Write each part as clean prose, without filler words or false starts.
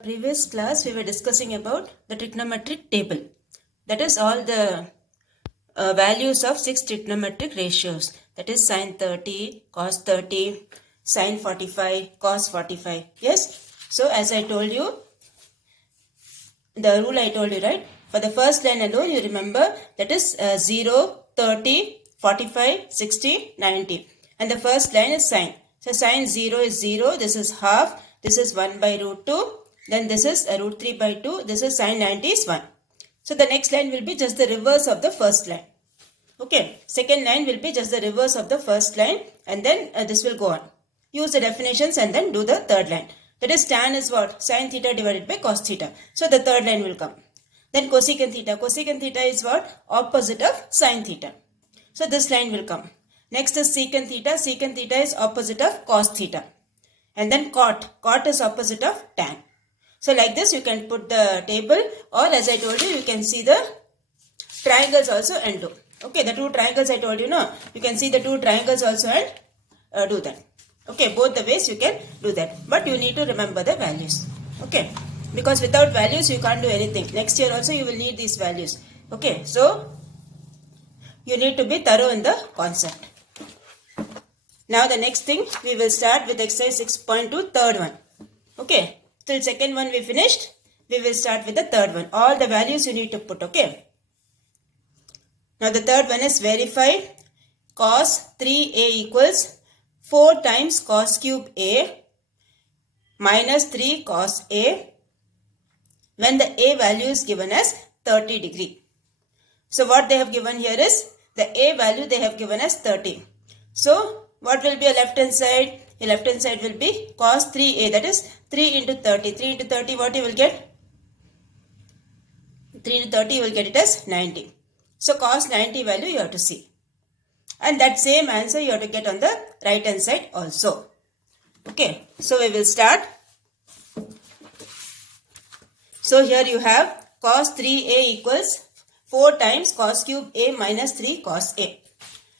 Previous class we were discussing about the trigonometric table, that is all the values of 6 trigonometric ratios, that is sin 30, cos 30, sin 45, cos 45. Yes, so as I told you, the rule I told you, right? For the first line alone you remember, that is 0, 30, 45, 60, 90, and the first line is sine. So sine 0 is 0, this is half, this is 1 by root 2, then this is root 3 by 2, this is sine 90 is 1. So the next line will be just the reverse of the first line. Okay, second line will be just the reverse of the first line, and then this will go on. Use the definitions and then do the third line. That is tan is what? Sin theta divided by cos theta. So the third line will come. Then cosecant theta. Cosecant theta is what? Opposite of sin theta. So this line will come. Next is secant theta. Secant theta is opposite of cos theta. And then cot. Cot is opposite of tan. So like this you can put the table, or as I told you, you can see the triangles also and do. Okay, the two triangles I told you, no? You can see the two triangles also and do that. Okay, both the ways you can do that. But you need to remember the values. Okay, because without values you can't do anything. Next year also you will need these values. Okay, so you need to be thorough in the concept. Now the next thing, we will start with exercise 6.2, third one. Okay, till second one we finished. We will start with the third one. All the values you need to put, okay. Now the third one is verify cos 3a equals 4 times cos cube a minus 3 cos a when the a value is given as 30 degree. So what they have given here is the a value they have given as 30. So what will be a left hand side? The left hand side will be cos 3a, that is 3 into 30. 3 into 30 what you will get? 3 into 30 you will get it as 90. So cos 90 value you have to see. And that same answer you have to get on the right hand side also. Okay, so we will start. So here you have cos 3a equals 4 times cos cube a minus 3 cos a.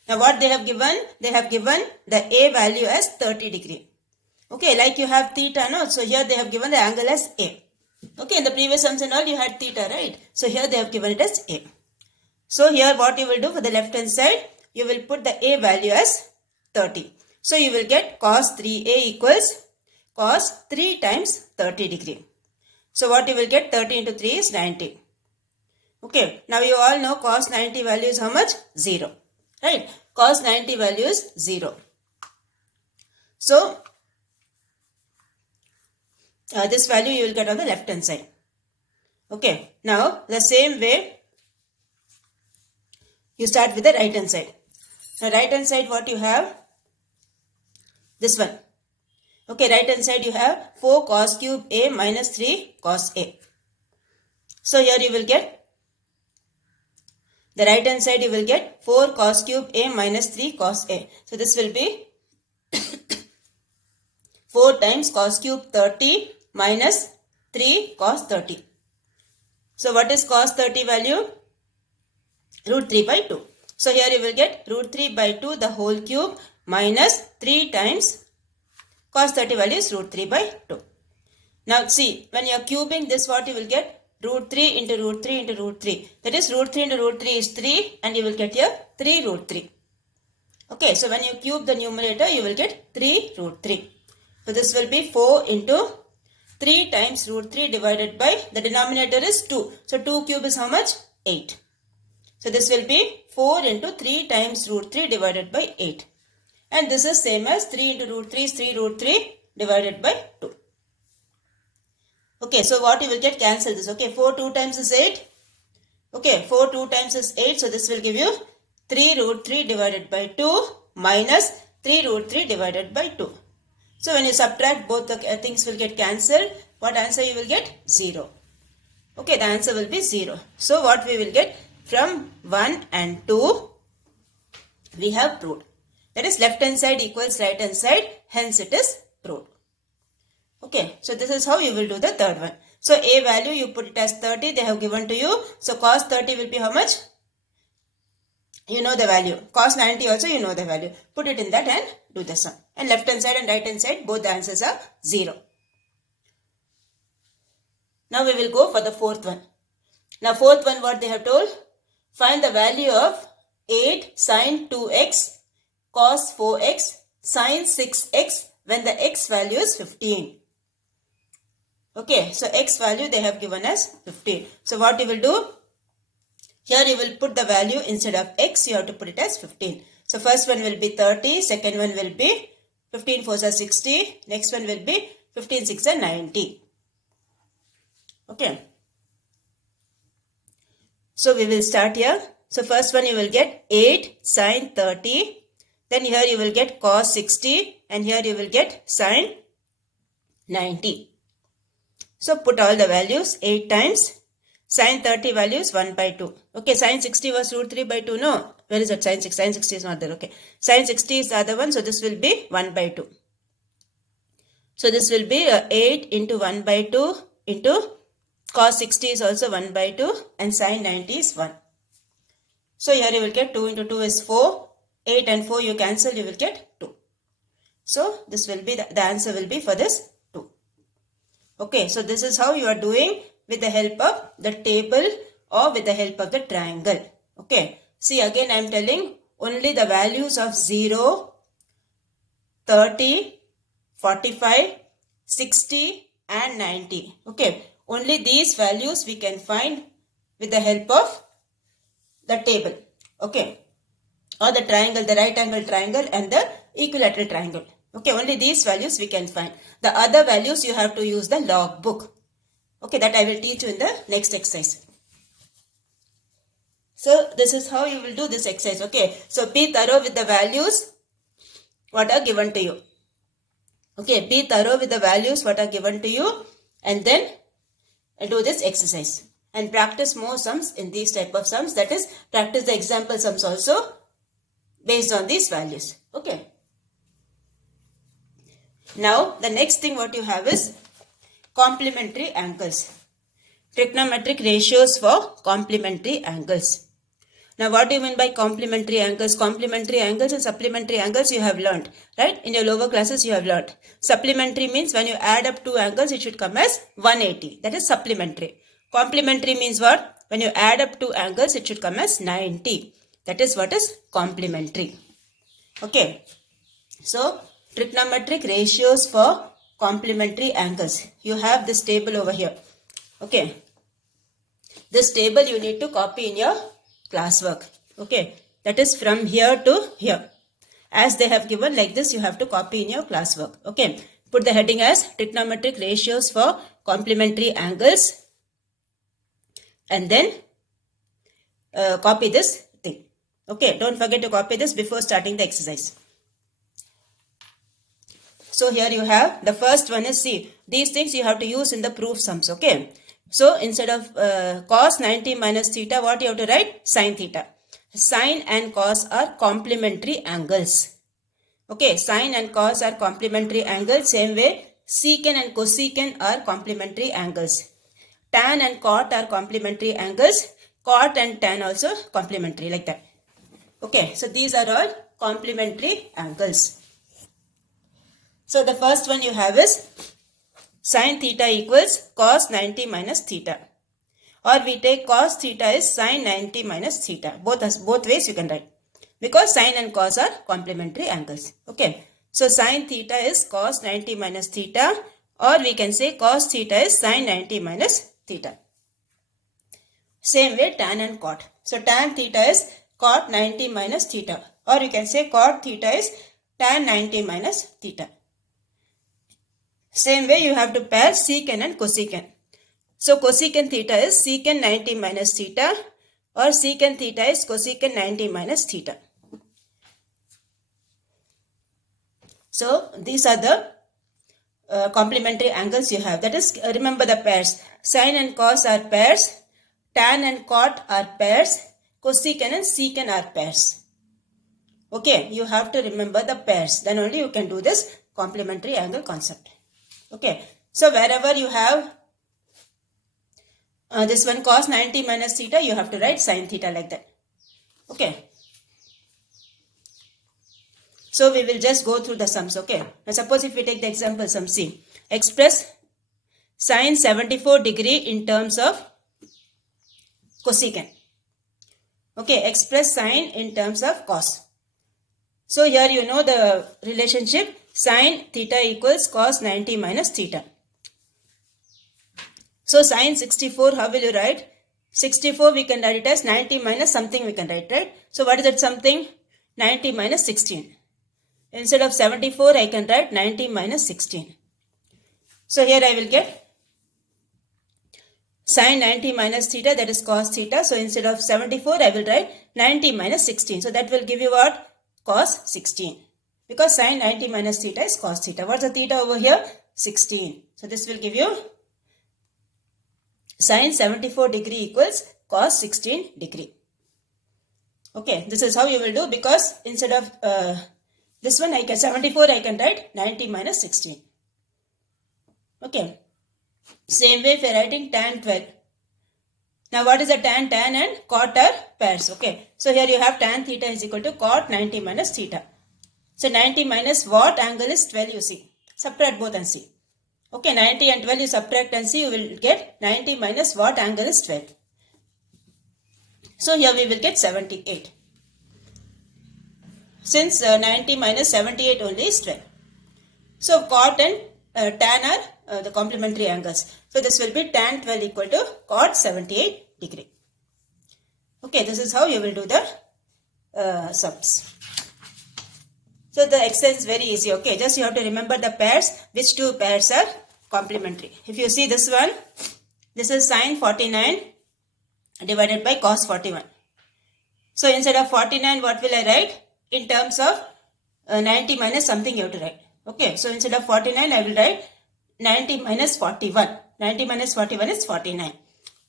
Now what they have given? They have given the a value as 30 degree. Okay, like you have theta, no? So here they have given the angle as a. Okay, in the previous sums and all you had theta, right? So here they have given it as a. So here what you will do for the left hand side, you will put the a value as 30. So you will get cos 3a equals cos 3 times 30 degree. So what you will get? 30 into 3 is 90. Okay, now you all know cos 90 value is how much? 0. Right? Cos 90 value is 0. So this value you will get on the left hand side. Okay, now the same way you start with the right hand side. Now right hand side what you have? This one. Okay, right hand side you have 4 cos cube a minus 3 cos a. So here you will get, the right hand side you will get 4 cos cube a minus 3 cos a. So this will be 4 times cos cube 30 minus 3 cos 30. So what is cos 30 value? Root 3 by 2. So here you will get root 3 by 2 the whole cube minus 3 times cos 30 value is root 3 by 2. Now see, when you are cubing this, what you will get? Root 3 into root 3 into root 3. That is root 3 into root 3 is 3, and you will get here 3 root 3. Okay, so when you cube the numerator, you will get 3 root 3. So this will be 4 into 3 times root 3 divided by, the denominator is 2. So 2 cube is how much? 8. So this will be 4 into 3 times root 3 divided by 8. And this is same as 3 into root 3 is 3 root 3 divided by 2. Okay, so what you will get? Cancel this. Okay, 4 2 times is 8. Okay, 4 2 times is 8. So this will give you 3 root 3 divided by 2 minus 3 root 3 divided by 2. So when you subtract, both the things will get cancelled. What answer you will get? 0. Okay, the answer will be 0. So what we will get? From 1 and 2, we have proved. That is left hand side equals right hand side. Hence it is proved. Okay, so this is how you will do the third one. So a value you put it as 30, they have given to you. So cos 30 will be how much? You know the value. Cos 90 also you know the value. Put it in that and do the sum. And left hand side and right hand side both the answers are 0. Now we will go for the fourth one. Now fourth one, what they have told? Find the value of 8 sine 2x cos 4x sine 6x when the x value is 15. Okay, so x value they have given as 15. So what you will do? Here you will put the value instead of x, you have to put it as 15. So first one will be 30, second one will be 15 4s are 60, next one will be 15 6 are 90. Okay. So we will start here. So first one you will get 8 sine 30. Then here you will get cos 60 and here you will get sine 90. So put all the values 8 times. Sine 30 values 1 by 2. Okay, sine 60 was root 3 by 2. No, where is that sine 60? Sine 60 is not there. Okay, sine 60 is the other one. So this will be 1 by 2. So this will be 8 into 1 by 2 into cos 60 is also 1 by 2 and sine 90 is 1. So here you will get 2 into 2 is 4. 8 and 4 you cancel, you will get 2. So this will be the answer will be for this 2. Okay, so this is how you are doing with the help of the table or with the help of the triangle. Okay, see again I am telling only the values of 0, 30, 45, 60 and 90. Okay, only these values we can find with the help of the table. Okay, or the triangle, the right angle triangle and the equilateral triangle. Okay, only these values we can find. The other values you have to use the log book. Okay, that I will teach you in the next exercise. So this is how you will do this exercise. Okay, so be thorough with the values what are given to you. Okay, be thorough with the values what are given to you and then do this exercise. And practice more sums in these type of sums. That is, practice the example sums also based on these values. Okay. Now, the next thing what you have is complementary angles. Trigonometric ratios for complementary angles. Now, what do you mean by complementary angles? Complementary angles and supplementary angles you have learnt, right? In your lower classes you have learnt. Supplementary means when you add up two angles, it should come as 180. That is supplementary. Complementary means what? When you add up two angles, it should come as 90. That is what is complementary. Okay. So, trigonometric ratios for complementary angles. You have this table over here. Okay. This table you need to copy in your classwork. Okay. That is from here to here. As they have given like this, you have to copy in your classwork. Okay. Put the heading as trigonometric ratios for complementary angles. And then copy this thing. Okay. Don't forget to copy this before starting the exercise. So here you have the first one is, see, these things you have to use in the proof sums. Okay. So instead of cos 90 minus theta, what you have to write? Sin theta. Sin and cos are complementary angles. Okay. Sin and cos are complementary angles. Same way, secant and cosecant are complementary angles. Tan and cot are complementary angles. Cot and tan also complementary, like that. Okay. So these are all complementary angles. So the first one you have is sin theta equals cos 90 minus theta. Or we take cos theta is sin 90 minus theta. Both ways you can write. Because sin and cos are complementary angles. Okay. So sin theta is cos 90 minus theta. Or we can say cos theta is sin 90 minus theta. Same way tan and cot. So tan theta is cot 90 minus theta. Or you can say cot theta is tan 90 minus theta. Same way you have to pair secant and cosecant. So cosecant theta is secant 90 minus theta or secant theta is cosecant 90 minus theta. So these are the complementary angles you have. That is, remember the pairs. Sin and cos are pairs. Tan and cot are pairs. Cosecant and secant are pairs. Okay, you have to remember the pairs. Then only you can do this complementary angle concept. Okay, so wherever you have this one cos 90 minus theta, you have to write sin theta like that. Okay. So we will just go through the sums. Okay. Now suppose if we take the example sum, see, express sine 74 degree in terms of cosecant. Okay, express sine in terms of cos. So here you know the relationship sine theta equals cos 90 minus theta. So sine 64, how will you write? 64 we can write it as 90 minus something we can write, right? So what is that something? 90 minus 16. Instead of 74 I can write 90 minus 16. So here I will get sine 90 minus theta, that is cos theta. So instead of 74 I will write 90 minus 16. So that will give you what? Cos 16. Because sine 90 minus theta is cos theta. What's the theta over here? 16. So this will give you sine 74 degree equals cos 16 degree. Okay, this is how you will do, because instead of this one I can 74 I can write 90 minus 16. Okay. Same way if you are writing tan 12. Now what is the tan? Tan and cot are pairs. Okay. So here you have tan theta is equal to cot 90 minus theta. So 90 minus what angle is 12 you see. Subtract both and see. Okay, 90 and 12 you subtract and see, you will get 90 minus what angle is 12. So here we will get 78. Since 90 minus 78 only is 12. So cot and tan are the complementary angles. So this will be tan 12 equal to cot 78 degree. Okay, this is how you will do the sums. So the exercise is very easy. Okay, just you have to remember the pairs, which two pairs are complementary. If you see this one, this is sine 49 divided by cos 41. So instead of 49, what will I write? In terms of 90 minus something you have to write. Okay, so instead of 49, I will write 90 minus 41. 90 minus 41 is 49.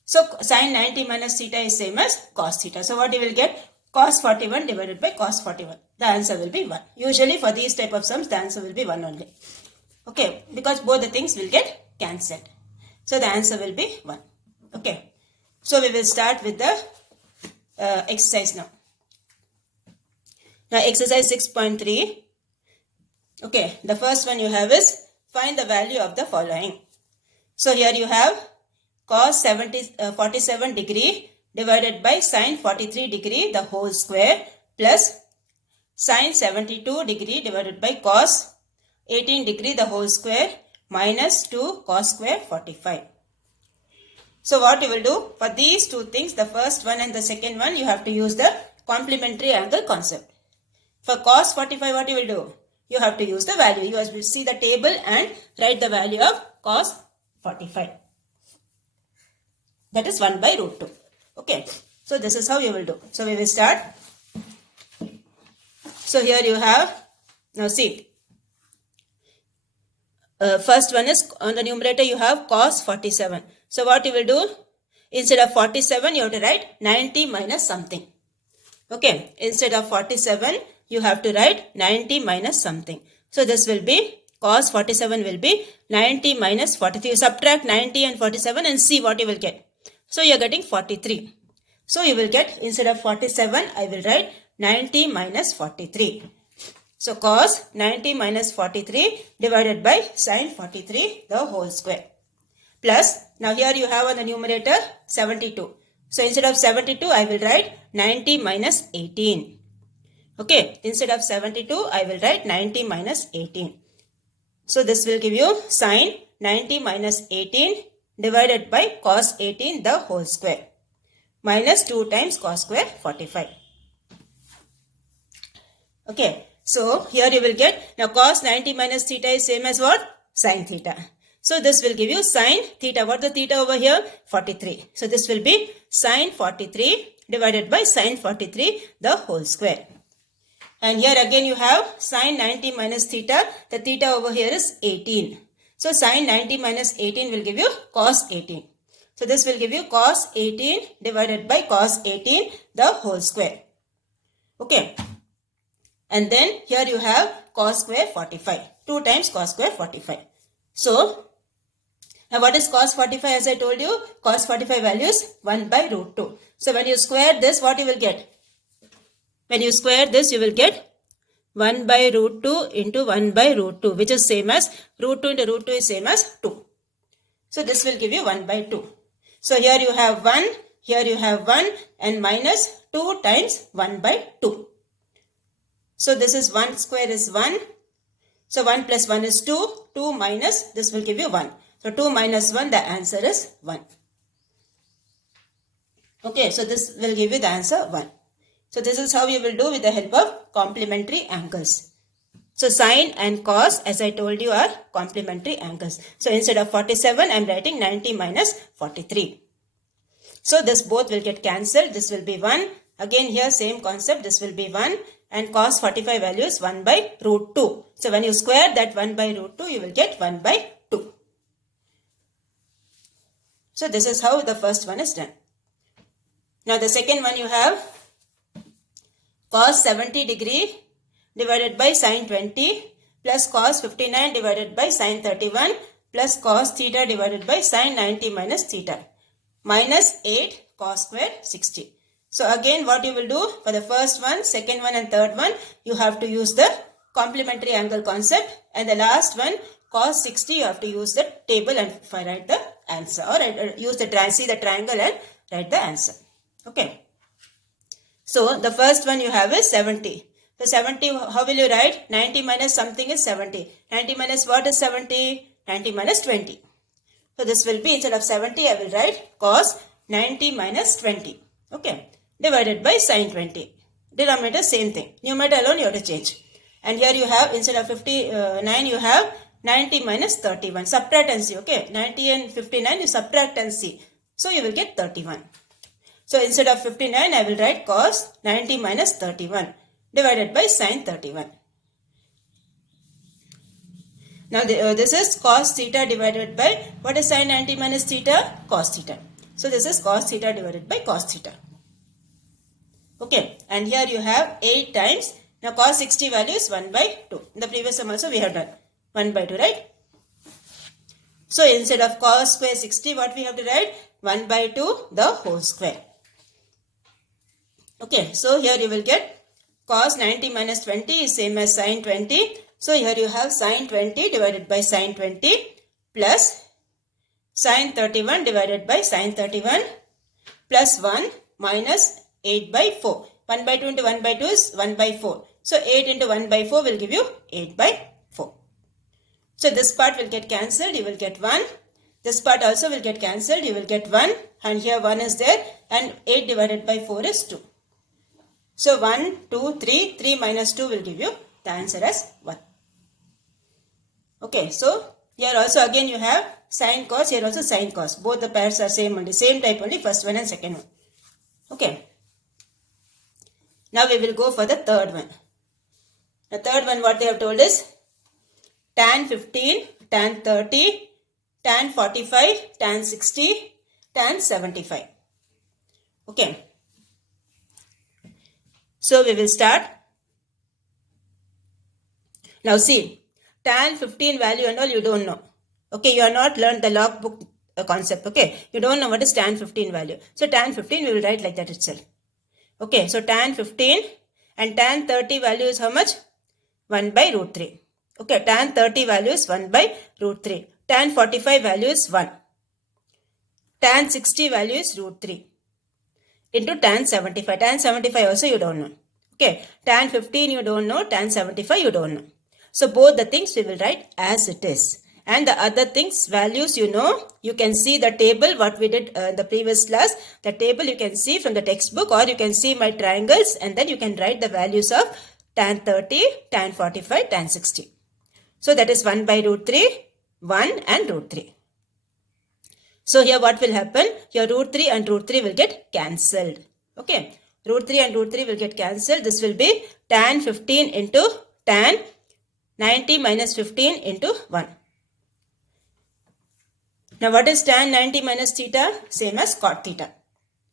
So sine 90 minus theta is same as cos theta. So what you will get? Cos 41 divided by cos 41. The answer will be 1. Usually for these type of sums, the answer will be 1 only. Okay, because both the things will get cancelled. So the answer will be 1. Okay, so we will start with the exercise now. Now exercise 6.3. Okay, the first one you have is find the value of the following. So here you have cos 47 degree divided by sine 43 degree the whole square plus sine 72 degree divided by cos 18 degree the whole square minus 2 cos square 45. So what you will do for these two things, the first one and the second one, you have to use the complementary angle concept. For cos 45, what you will do? You have to use the value. You have to see the table and write the value of cos 45. That is 1 by root 2. Okay. So this is how you will do. So we will start. So here you have, now see. First one is on the numerator you have cos 47. So what you will do? Instead of 47, you have to write 90 minus something. Okay. Instead of 47, you have to write 90 minus something. So this will be cos 47 will be 90 minus 43. You subtract 90 and 47 and see what you will get. So you are getting 43. So you will get, instead of 47, I will write 90 minus 43. So cos 90 minus 43 divided by sine 43 the whole square. Plus, now here you have on the numerator 72. So instead of 72, I will write 90 minus 18. Okay, instead of 72, I will write 90 minus 18. So this will give you sine 90 minus 18 divided by cos 18 the whole square minus 2 times cos square 45. Okay, so here you will get, now cos 90 minus theta is same as what? Sin theta. So this will give you sin theta. What is the theta over here? 43. So this will be sin 43 divided by sin 43 the whole square. And here again you have sin 90 minus theta. The theta over here is 18. So sin 90 minus 18 will give you cos 18. So this will give you cos 18 divided by cos 18 the whole square. Okay. And then here you have cos square 45. 2 times cos square 45. So now what is cos 45? As I told you, cos 45 value is 1 by root 2. So when you square this, what you will get? When you square this, you will get 1 by root 2 into 1 by root 2, which is same as root 2 into root 2 is same as 2. So this will give you 1 by 2. So here you have 1, here you have 1 and minus 2 times 1 by 2. So this is 1 square is 1. So 1 plus 1 is 2. 2 minus this will give you 1. So 2 minus 1, the answer is 1. Okay, so this will give you the answer 1. So this is how you will do with the help of complementary angles. So sine and cos, as I told you, are complementary angles. So instead of 47, I am writing 90 minus 43. So this both will get cancelled. This will be 1. Again here same concept. This will be 1. And cos 45 value is 1 by root 2. So when you square that 1 by root 2, you will get 1 by 2. So this is how the first one is done. Now the second one you have cos 70 degree divided by sin 20 plus cos 59 divided by sin 31 plus cos theta divided by sin 90 minus theta minus 8 cos square 60. So again what you will do for the first one, second one and third one, you have to use the complementary angle concept, and the last one cos 60 you have to use the table and write the answer, or use the see the triangle and write the answer. Okay. So the first one you have is 70. So 70, how will you write? 90 minus something is 70. 90 minus what is 70? 90 minus 20. So this will be, instead of 70, I will write cos 90 minus 20. Okay. Divided by sin 20. Denominator same thing. Numerator alone you have to change. And here you have, instead of 59, you have 90 minus 31. Subtract and see. Okay. 90 and 59, you subtract and see. So you will get 31. So instead of 59, I will write cos 90 minus 31 divided by sin 31. Now this is cos theta divided by, what is sin 90 minus theta? Cos theta. So this is cos theta divided by cos theta. Okay, and here you have 8 times. Now cos 60 value is 1 by 2. In the previous sum also we have done 1 by 2, right? So instead of cos square 60, what we have to write? 1 by 2 the whole square. Okay, so here you will get cos 90 minus 20 is same as sin 20. So here you have sin 20 divided by sin 20 plus sin 31 divided by sin 31 plus 1 minus 8 by 4. 1 by 2 into 1 by 2 is 1 by 4. So 8 into 1 by 4 will give you 8 by 4. So this part will get cancelled. You will get 1. This part also will get cancelled. You will get 1. And here 1 is there. And 8 divided by 4 is 2. So 1, 2, 3. 3 minus 2 will give you the answer as 1. Okay, so here also again you have sin cos, here also sin cos. Both the pairs are same only, same type only, first one and second one. Okay. Now we will go for the third one. The third one, what they have told is tan 15, tan 30, tan 45, tan 60, tan 75. Okay. So we will start. Now see, tan 15 value and all you don't know. Okay, you have not learned the logbook concept. Okay, you don't know what is tan 15 value. So tan 15 we will write like that itself. Okay, so tan 15 and tan 30 value is how much? 1 by root 3. Okay, tan 30 value is 1 by root 3. Tan 45 value is 1. Tan 60 value is root 3. Into tan 75. Tan 75 also you don't know. Okay, tan 15 you don't know, tan 75 you don't know. So both the things we will write as it is. And the other things, values you know, you can see the table what we did in the previous class. The table you can see from the textbook, or you can see my triangles, and then you can write the values of tan 30, tan 45, tan 60. So that is 1 by root 3, 1 and root 3. So here what will happen? Here root 3 and root 3 will get cancelled. Okay. Root 3 and root 3 will get cancelled. This will be tan 15 into tan 90 minus 15 into 1. Now what is tan 90 minus theta? Same as cot theta.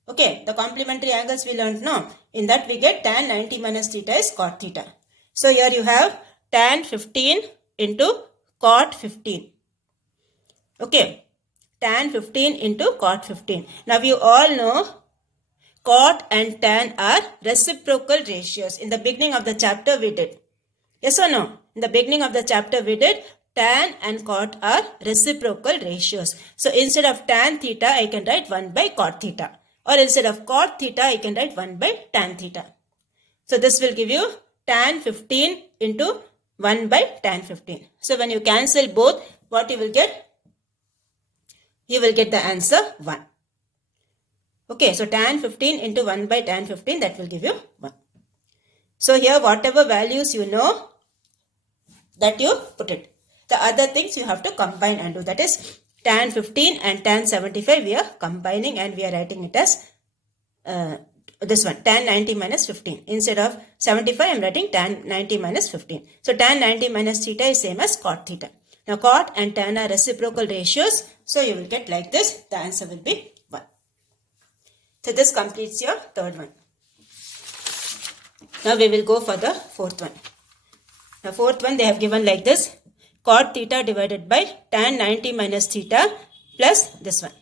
Okay, the complementary angles we learned now. In that we get tan 90 minus theta is cot theta. So here you have tan 15 into cot 15. Okay, tan 15 into cot 15. Now you all know cot and tan are reciprocal ratios. In the beginning of the chapter we did. Yes or no? In the beginning of the chapter we did tan and cot are reciprocal ratios. So instead of tan theta, I can write 1 by cot theta. Or instead of cot theta, I can write 1 by tan theta. So this will give you tan 15 into 1 by tan 15. So when you cancel both, what you will get? You will get the answer 1. Okay, so tan 15 into 1 by tan 15, that will give you 1. So here whatever values you know, that you put it. The other things you have to combine and do. That is tan 15 and tan 75 we are combining and we are writing it as this one, tan 90 minus 15. Instead of 75, I am writing tan 90 minus 15. So tan 90 minus theta is same as cot theta. Now cot and tan are reciprocal ratios. So you will get like this. The answer will be 1. So this completes your third one. Now we will go for the fourth one. The fourth one they have given like this. Cot theta divided by tan 90 minus theta plus this one.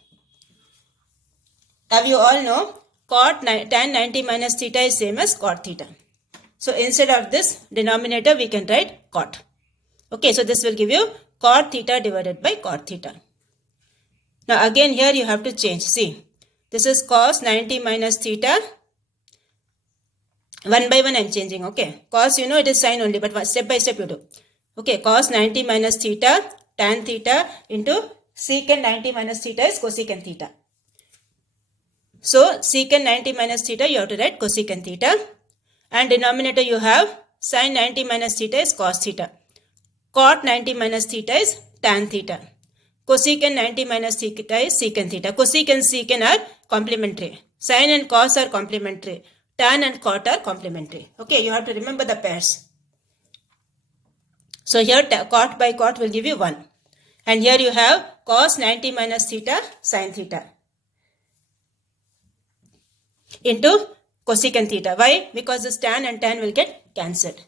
Now you all know tan 90 minus theta is same as cot theta. So instead of this denominator we can write cot. Okay, so this will give you cot theta divided by cot theta. Now again here you have to change. See, this is cos 90 minus theta. 1 by 1 I am changing. Okay, cos you know it is sine only, but step by step you do. Okay, cos 90 minus theta tan theta into secant 90 minus theta is cosecant theta. So secant 90 minus theta you have to write cosecant theta, and denominator you have sin 90 minus theta is cos theta. Cot 90 minus theta is tan theta. Cosecant 90 minus theta is secant theta. Cosecant and secant are complementary. Sin and cos are complementary. Tan and cot are complementary. Okay, you have to remember the pairs. So here cot by cot will give you 1. And here you have cos 90 minus theta sin theta into cosecant theta. Why? Because this tan and tan will get cancelled.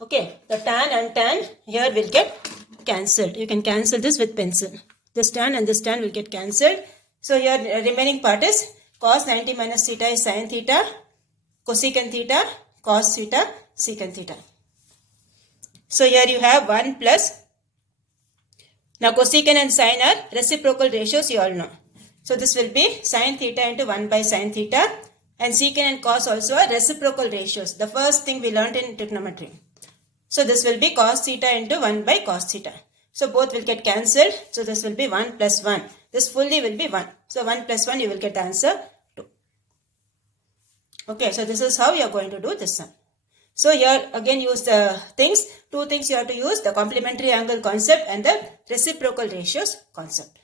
Okay, the tan and tan here will get cancelled. You can cancel this with pencil. This tan and this tan will get cancelled. So here remaining part is cos 90 minus theta is sin theta, cosecant theta, cos theta, secant theta. So here you have 1 plus. Now cosecant and sin are reciprocal ratios, you all know. So this will be sin theta into 1 by sin theta, and secant and cos also are reciprocal ratios. The first thing we learned in trigonometry. So this will be cos theta into 1 by cos theta. So both will get cancelled. So this will be 1 plus 1. This fully will be 1. So 1 plus 1 you will get the answer 2. Okay, so this is how you are going to do this sum. So here again use the things. 2 things you have to use, the complementary angle concept and the reciprocal ratios concept.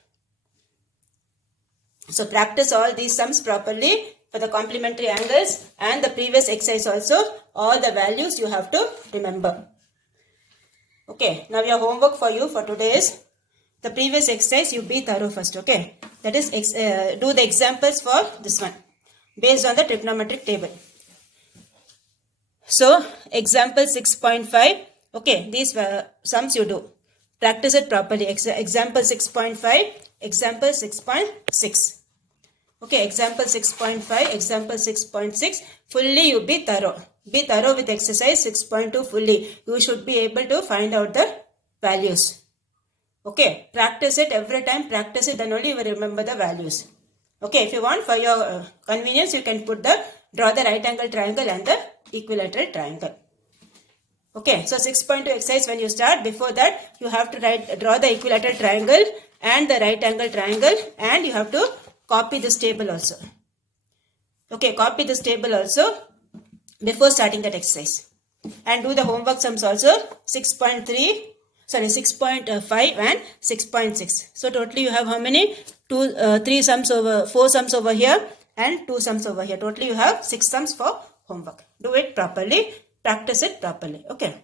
So practice all these sums properly for the complementary angles and the previous exercise also. All the values you have to remember. Okay, now your homework for you for today is the previous exercise. You be thorough first. Okay, that is do the examples for this one based on the trigonometric table. So example 6.5. Okay, these sums you do. Practice it properly. Example 6.5, example 6.6. Okay, example 6.5, example 6.6. Fully you be thorough. Be thorough with exercise 6.2 fully. You should be able to find out the values. Okay, practice it every time. Practice it, then only you will remember the values. Okay, if you want for your convenience, you can draw the right angle triangle and the equilateral triangle. Okay, so 6.2 exercise, when you start, before that you have to draw the equilateral triangle and the right angle triangle, and you have to copy this table also. Okay, copy this table also before starting that exercise. And do the homework sums also 6.5 and 6.6. So totally you have how many? 4 sums over here and 2 sums over here. Totally you have 6 sums for homework. Do it properly. Practice it properly. Okay.